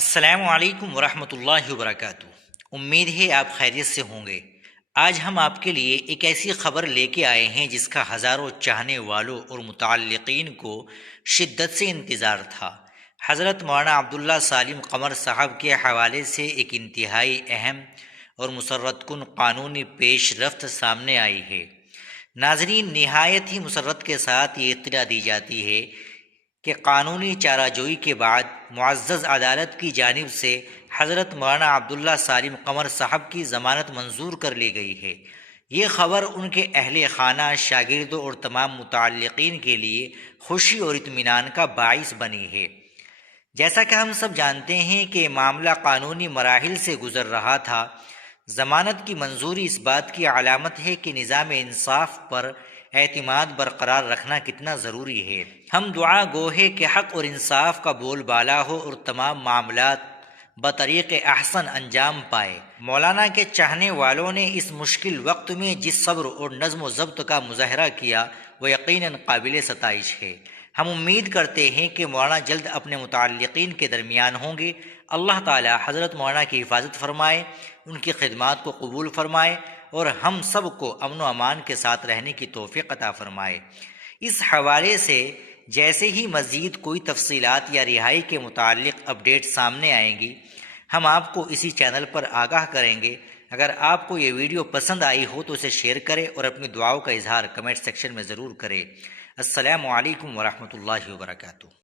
السلام علیکم ورحمۃ اللہ وبرکاتہ۔ امید ہے آپ خیریت سے ہوں گے۔ آج ہم آپ کے لیے ایک ایسی خبر لے کے آئے ہیں جس کا ہزاروں چاہنے والوں اور متعلقین کو شدت سے انتظار تھا۔ حضرت مولانا عبداللہ سالم قمر صاحب کے حوالے سے ایک انتہائی اہم اور مسرت کن قانونی پیش رفت سامنے آئی ہے۔ ناظرین، نہایت ہی مسرت کے ساتھ یہ اطلاع دی جاتی ہے کہ قانونی چارہ جوئی کے بعد معزز عدالت کی جانب سے حضرت مولانا عبداللہ سالم قمر صاحب کی ضمانت منظور کر لی گئی ہے۔ یہ خبر ان کے اہل خانہ، شاگردوں اور تمام متعلقین کے لیے خوشی اور اطمینان کا باعث بنی ہے۔ جیسا کہ ہم سب جانتے ہیں کہ معاملہ قانونی مراحل سے گزر رہا تھا۔ ضمانت کی منظوری اس بات کی علامت ہے کہ نظام انصاف پر اعتماد برقرار رکھنا کتنا ضروری ہے۔ ہم دعا گو ہیں کہ حق اور انصاف کا بول بالا ہو اور تمام معاملات بطریق احسن انجام پائے۔ مولانا کے چاہنے والوں نے اس مشکل وقت میں جس صبر اور نظم و ضبط کا مظاہرہ کیا وہ یقیناً قابل ستائش ہے۔ ہم امید کرتے ہیں کہ مولانا جلد اپنے متعلقین کے درمیان ہوں گے۔ اللہ تعالی حضرت مولانا کی حفاظت فرمائے، ان کی خدمات کو قبول فرمائے اور ہم سب کو امن و امان کے ساتھ رہنے کی توفیق عطا فرمائے۔ اس حوالے سے جیسے ہی مزید کوئی تفصیلات یا رہائی کے متعلق اپڈیٹ سامنے آئیں گی، ہم آپ کو اسی چینل پر آگاہ کریں گے۔ اگر آپ کو یہ ویڈیو پسند آئی ہو تو اسے شیئر کریں اور اپنی دعاؤں کا اظہار کمنٹ سیکشن میں ضرور کریں۔ السلام علیکم ورحمۃ اللہ وبرکاتہ۔